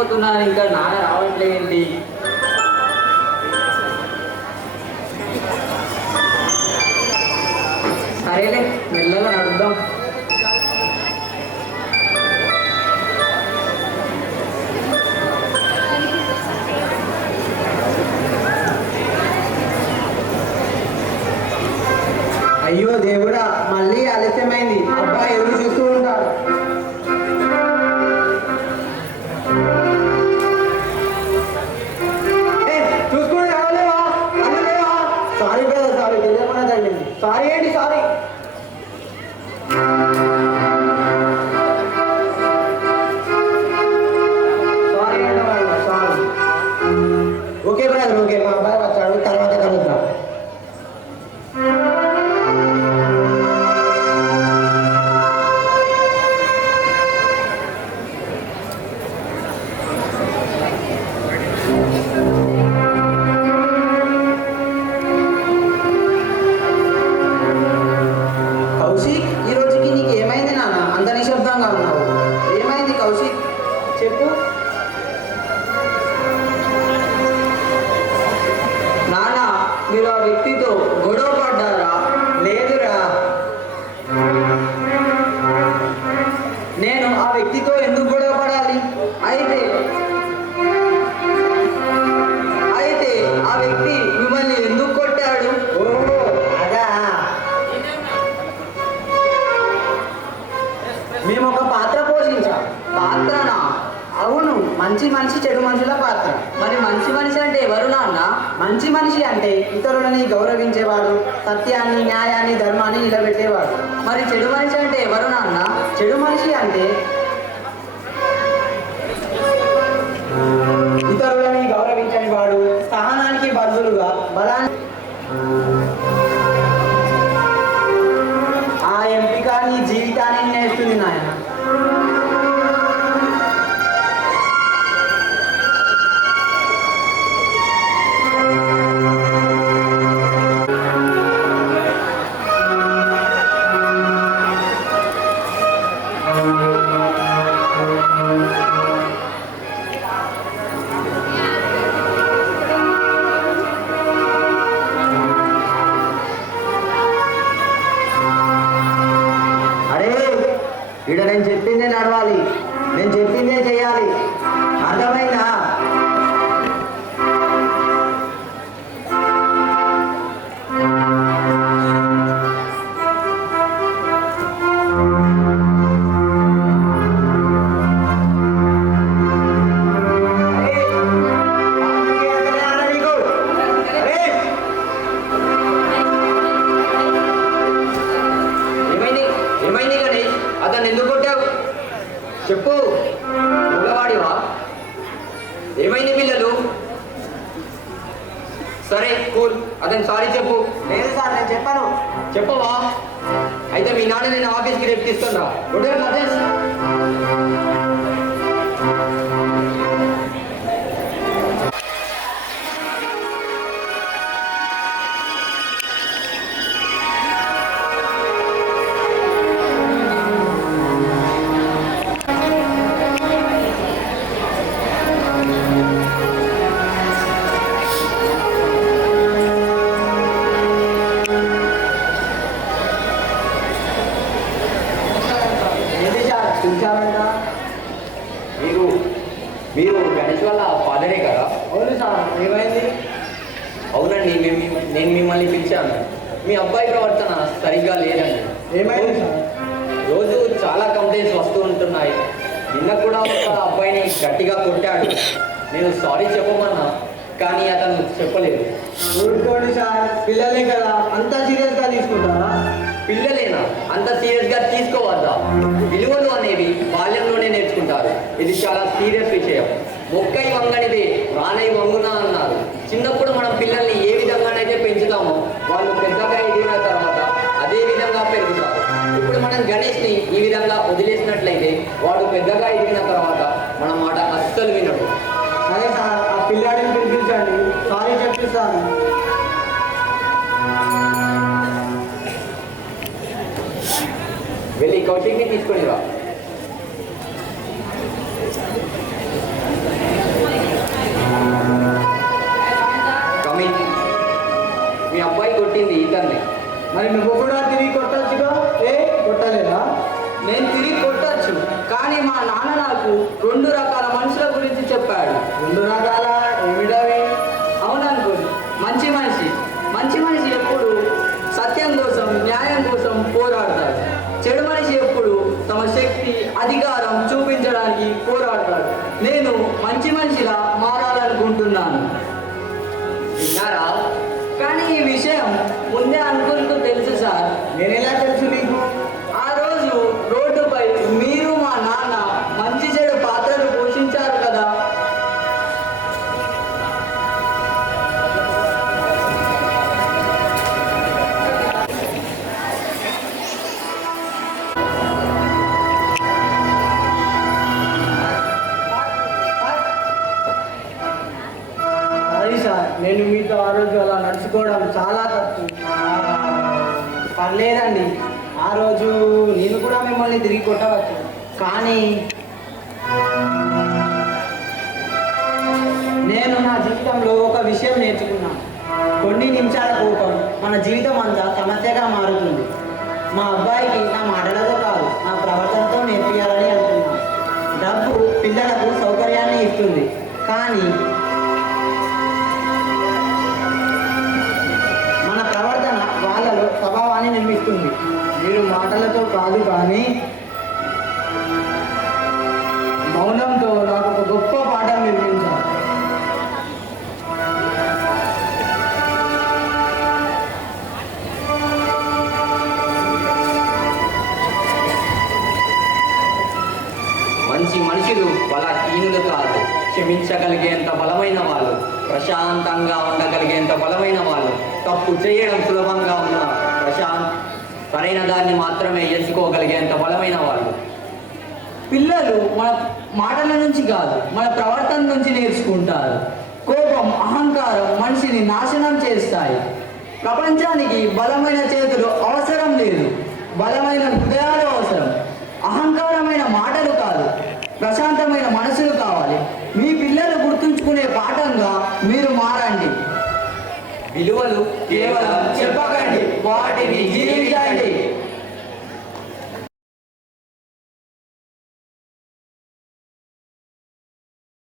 పోతున్నాను, ఇంకా నాన్న రావట్లేదేంటి? సరేలే, మెల్లగా నడుద్దాం. అయ్యో దేవుడా, మళ్ళీ ఆలస్యమైంది. అబ్బా ఎదురు చూస్తూ ఉంటాడు. చూసుకుని రావలేవా? అందులేవా? సారీ బ్రదర్, సారీ, తెలియకుండా తగ్గింది. సారీ ఏంటి సారీ? సారీ అంటే సారీ. Okay brother, okay. మా అబ్బాయి వచ్చాడు, తర్వాత కలుద్దాం. కౌశిక్, ఈ రోజుకి నీకు ఏమైంది నాన్న? అంత నిశ్శబ్దంగా ఉన్నావు. ఏమైంది కౌశిక్, చెప్పు. నాన్న, మీరు ఆ వ్యక్తితో గొడవ పడ్డారా? లేదురా. నేను ఆ వ్యక్తితో ఎందుకు గొడవ పడాలి? అయితే ఆ వ్యక్తి మిమ్మల్ని ఎందుకు కొట్టాడు? ఓహో, అదా. మేము ఒక పాత్ర పోషించాం. పాత్రనా? అవును, మంచి మనిషి చెడు మనుషుల పాత్ర. మరి మంచి మనిషి అంటే ఎవరు నాన్న? మంచి మనిషి అంటే ఇతరులని గౌరవించేవాడు, సత్యాన్ని, న్యాయాన్ని, ధర్మాన్ని నిలబెట్టేవాడు. మరి చెడు మనిషి అంటే ఎవరు నాన్న? చెడు మనిషి అంటే ఇతరులని గౌరవించని వాడు, సహనానికి బదులుగా బలాన్ని. ఆ ఎంపిక నీ జీవితాన్ని నేర్చుకుంది నాయన. ఇక్కడ నేను చెప్పిందే నడవాలి, నేను చెప్పిందే చేయాలి. అర్థమైందా? అతను ఎందుకు కొట్టావు? చెప్పు. మగవాడివా? ఏమైంది పిల్లలు? సరే కూల్, అతను సారీ చెప్పు. లేదు సార్, నేను చెప్పాను. చెప్పవా? అయితే మీ నాన్న నేను ఆఫీస్కి రేపు తీసుకురా. మీరు గణేష్ వాళ్ళ ఫాదరే కదా? అవును సార్. ఏమైంది? అవునండి, నేను మిమ్మల్ని పిలిచాను. మీ అబ్బాయి ప్రవర్తన సరిగ్గా లేదండి. ఏమైంది సార్? రోజు చాలా కంప్లైంట్స్ వస్తూ ఉంటున్నాయి. నిన్న కూడా ఒక అబ్బాయిని గట్టిగా కొట్టాడు. నేను సారీ చెప్పమన్నా కానీ అతను చెప్పలేదు. ఊరుకోండి సార్, పిల్లలే కదా, అంత సీరియస్గా తీసుకుంటారా? పిల్లలేనా? అంత సీరియస్గా తీసుకోవద్దా? విలువలు అనేవి బాల్యంలోనే నేర్చుకుంటారు. ఇది చాలా సీరియస్ విషయం. మొక్కై వంగనిదే రానై వంగునా అన్నారు. చిన్నప్పుడు మనం పిల్లల్ని ఏ విధంగానైతే పెంచుతామో వాళ్ళు పెద్దగా ఎదిగిన తర్వాత అదే విధంగా పెరుగుతారు. ఇప్పుడు మనం గణేష్ని ఈ విధంగా వదిలేసినట్లయితే వాడు పెద్దగా ఎదిగిన తర్వాత మన మాట అస్సలు వినడు. సరే సార్, ఆ పిల్లాడిని పిలిపించండి, సారీ చెప్పిస్తాను. వెళ్ళి కౌశిక్ని తీసుకొని రా. మరి నువ్వు కూడా తిరిగి కొట్టచ్చుగా? కొట్టలేదా? నేను తిరిగి కొట్టచ్చు, కానీ మా నాన్న నాకు 2 రకాల మనుషుల గురించి చెప్పాడు. 2 రకాల ఏమిటవి? అవుననుకోండి, మంచి మనిషి ఎప్పుడు సత్యం కోసం, న్యాయం కోసం పోరాడతాడు. చెడు మనిషి ఎప్పుడు తమ శక్తి, అధికారం చూపించడానికి పోరాడతాడు. నేను మంచి మనిషిలా మారాలనుకుంటున్నాను. విన్నారా? కానీ ఈ విషయం ముందే అనుకుంటూ తెలుసు సార్. నేను ఎలా తెలుసు నీకు? ఆ రోజు రోడ్డుపై మీరు మా నాన్న మంచి చెడు పాత్రలు పోషించారు కదా. అది సార్, నేను మీతో ఆ రోజు అలా నడుచుకోవడం చాలా తప్పు. పర్లేదండి, ఆ రోజు నేను కూడా మిమ్మల్ని తిరిగి కొట్టవచ్చు. కానీ నేను నా జీవితంలో ఒక విషయం నేర్చుకున్నాను. కొన్ని నిమిషాల కోపం మన జీవితం అంతా సమస్యగా మారుతుంది. మా అబ్బాయికి నా మాటలతో కాదు, నా ప్రవర్తనతో నేర్పించాలని అనుకున్నాను. డబ్బు పిల్లలకు సౌకర్యాన్ని ఇస్తుంది, కానీ మన ప్రవర్తన వాళ్ళలో స్వభావాన్ని నిర్మిస్తుంది. మీరు మాటలతో కాదు, కానీ మౌనంతో నాకు ఒక గొప్ప పాఠం నిర్మించారు. మంచి మనుషులు బలహీనులు కాదు, క్షమించగలిగేంత బలమైన వాళ్ళు, ప్రశాంతంగా ఉండగలిగేంత బలమైన వాళ్ళు, తప్పు చేయడం సులభంగా ఉన్న సరైన దాన్ని మాత్రమే ఎంచుకోగలిగేంత బలమైన వాళ్ళు. పిల్లలు మన మాటల నుంచి కాదు, మన ప్రవర్తన నుంచి నేర్చుకుంటారు. కోపం, అహంకారం మనిషిని నాశనం చేస్తాయి. ప్రపంచానికి బలమైన చేతులు అవసరం లేదు, బలమైన హృదయాలు అవసరం. అహంకారమైన మాటలు కాదు, ప్రశాంతమైన మనసులు కావాలి. మీ పిల్లలు గుర్తుంచుకునే పాఠంగా మీరు మారండి. విలువలు కేవలం చెప్పకండి, వాటిని జీవించండి.